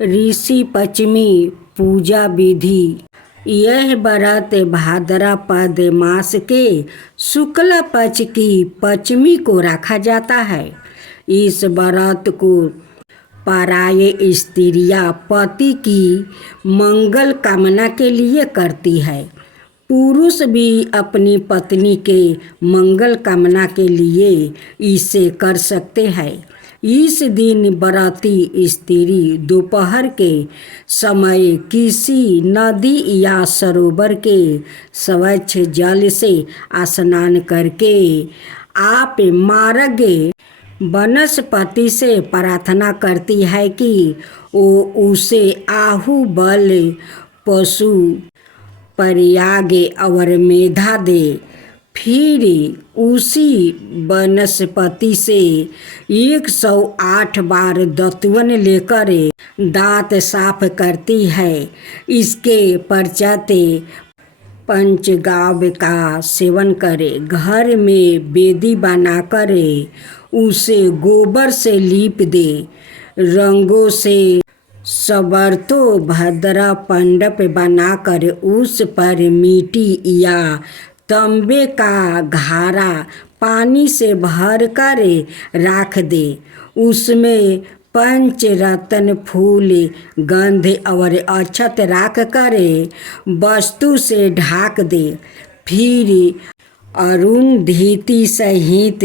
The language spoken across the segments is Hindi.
ऋषि पश्चिमी पूजा विधि। यह व्रत भाद्रपद मास के शुक्ल पक्ष की पंचमी को रखा जाता है। इस व्रत को पराये स्त्रियां पति की मंगल कामना के लिए करती है। पुरुष भी अपनी पत्नी के मंगल कामना के लिए इसे कर सकते हैं। इस दिन व्रती स्त्री दोपहर के समय किसी नदी या सरोवर के स्वच्छ जल से स्नान करके आप मार्ग वनस्पति से प्रार्थना करती है कि वो उसे आहु बल पशु प्रयाग और मेधा दे। फिर उसी वनस्पति से 108 बार दतवन लेकर दांत साफ करती है। इसके पश्चात पंचगव्य का सेवन करे। घर में वेदी बनाकर उसे गोबर से लीप दे। रंगों से संवरतो भद्रा मंडप बनाकर उस पर मिट्टी या तांबे का घड़ा पानी से भर कर रख दे। उसमें पंचरत्न फूल गंध और अक्षत रख कर वस्तु से ढक दे। फिर अरुंधति सहित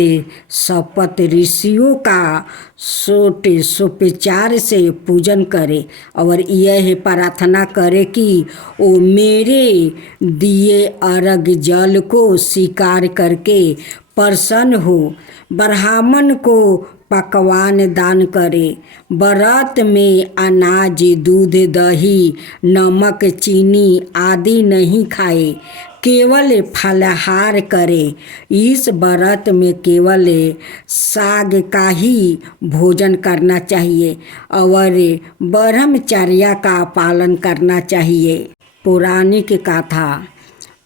सप्त ऋषियों का षोडशोपचार से पूजन करे और यह प्रार्थना करे कि वो मेरे दिए अर्घ जल को स्वीकार करके प्रसन्न हो। ब्राह्मण को पकवान दान करे। व्रत में अनाज, दूध, दही, नमक, चीनी आदि नहीं खाए, केवल फलाहार करे। इस व्रत में केवल साग का ही भोजन करना चाहिए और ब्रह्मचर्य का पालन करना चाहिए। पौराणिक कथा।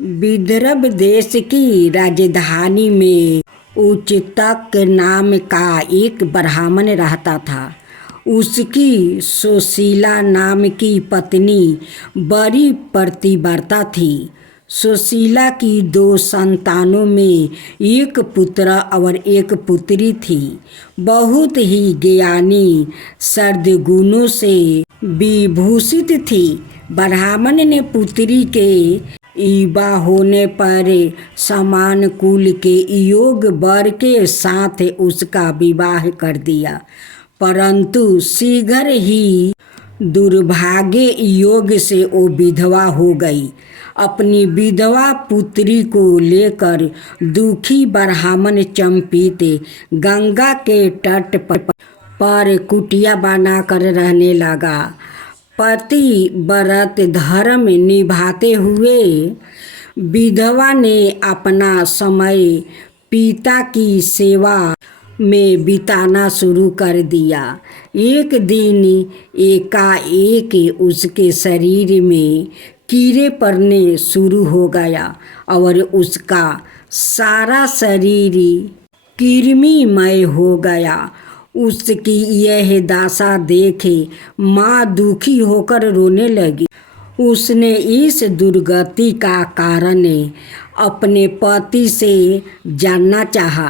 विदर्भ देश की राजधानी में उच्चतक नाम का एक ब्राह्मण रहता था। उसकी सुशीला नाम की पत्नी बड़ी पतिव्रता थी। सुशीला की 2 संतानों में एक पुत्र और एक पुत्री थी। बहुत ही ज्ञानी, सद्गुणों से विभूषित थी। ब्राह्मण ने पुत्री के युवा होने पर समान कुल के योग्य वर के साथ उसका विवाह कर दिया, परंतु शीघ्र ही दुर्भाग्य योग से वो विधवा हो गई। अपनी विधवा पुत्री को लेकर दुखी ब्राह्मण चंपित गंगा के तट पर कुटिया बनाकर रहने लगा। पति व्रत धर्म निभाते हुए विधवा ने अपना समय पिता की सेवा में बिताना शुरू कर दिया। एक दिन एकाएक उसके शरीर में कीड़े पड़ने शुरू हो गया और उसका सारा शरीर कृमिमय हो गया। उसकी यह दशा देखे माँ दुखी होकर रोने लगी। उसने इस दुर्गति का कारण अपने पति से जानना चाहा,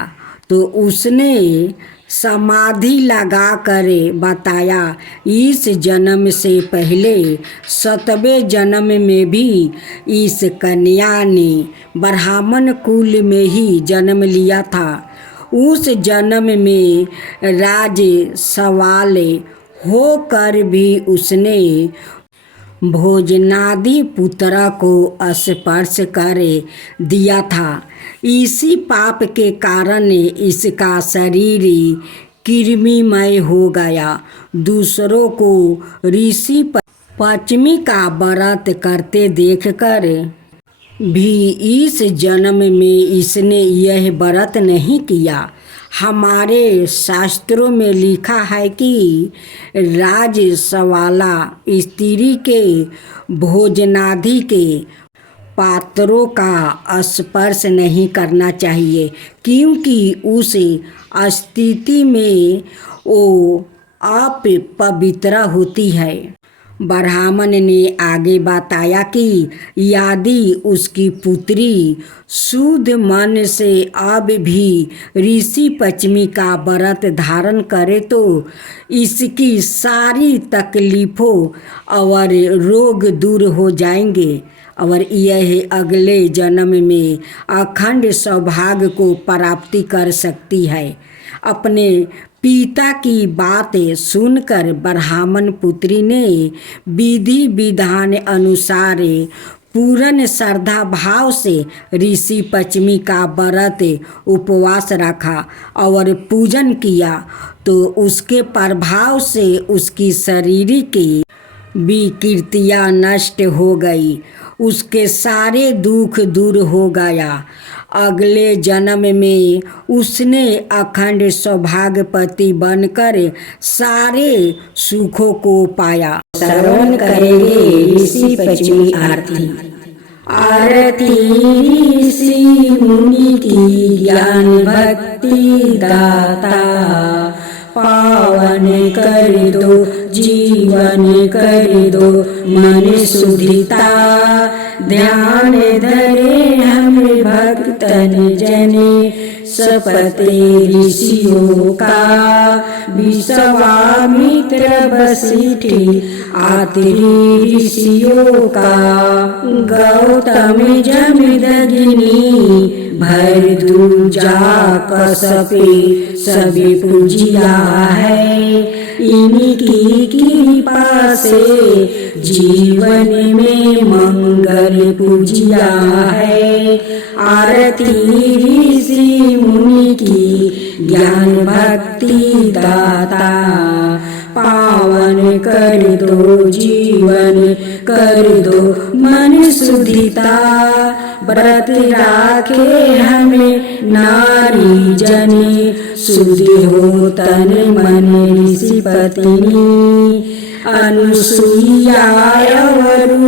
तो उसने समाधि लगा कर बताया, इस जन्म से पहले 7वें जन्म में भी इस कन्या ने ब्राह्मण कुल में ही जन्म लिया था। उस जन्म में राज सवाल होकर भी उसने भोजनादि पुत्र को स्पर्श कर दिया था। इसी पाप के कारण इसका शरीर कृमिमय हो गया। दूसरों को ऋषि पश्चिमी का व्रत करते देखकर भी इस जन्म में इसने यह व्रत नहीं किया। हमारे शास्त्रों में लिखा है कि राजसवाला स्त्री के भोजनादि के पात्रों का स्पर्श नहीं करना चाहिए, क्योंकि उस स्थिति में वो अपवित्र होती है। ब्राह्मण ने आगे बताया कि यदि उसकी पुत्री शुद्ध मन से अब भी ऋषि पश्चिमी का व्रत धारण करे तो इसकी सारी तकलीफों और रोग दूर हो जाएंगे और यह अगले जन्म में अखंड सौभाग्य को प्राप्ति कर सकती है। अपने पिता की बातें सुनकर ब्राह्मण पुत्री ने विधि विधान अनुसार पूर्ण श्रद्धा भाव से ऋषि पश्चिमी का व्रत उपवास रखा और पूजन किया तो उसके प्रभाव से उसकी शारीरिक विकृतियाँ नष्ट हो गई, उसके सारे दुख दूर हो गया। अगले जन्म में उसने अखंड सौभाग्यपति बनकर सारे सुखों को पाया। श्रवण करेंगे ऋषि पश्चिमी आरती। आरती ऋषि मुनि की ज्ञान भक्ति दाता, पावन कर दो जीवन कर दो मन सुधिता, ध्यान धरे हम भक्तन जने सपते ऋषियों का, विश्वामित्र वशिष्ठ आत्रि ऋषियों का, गौतम जमदग्नि भरद्वाज कश्यप सभी पूजिया है। इनकी कृपा से जीवन में मंगल पूजिया है। आरती ऋषि मुनि की ज्ञान भक्ति दाता, पावन कर दो जीवन कर दो मन सुधिता, व्रत राखे हमें नारी जनी, शुद्धि हो तन मन ऋषि पत्नी। अनुसुईया वरु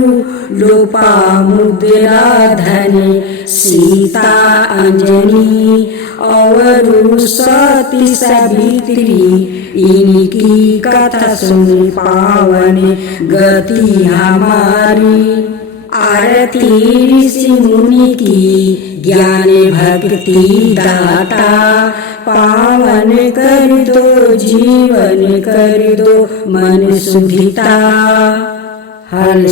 लोपामुद्रा धनी, सीता अंजनी और सती सावित्री, इनकी कथा सुन पावन गति हमारी। आरती ऋषि मुनि की ज्ञान भक्ति दाता, पावन कर दो जीवन कर दो मन सुधिता। हर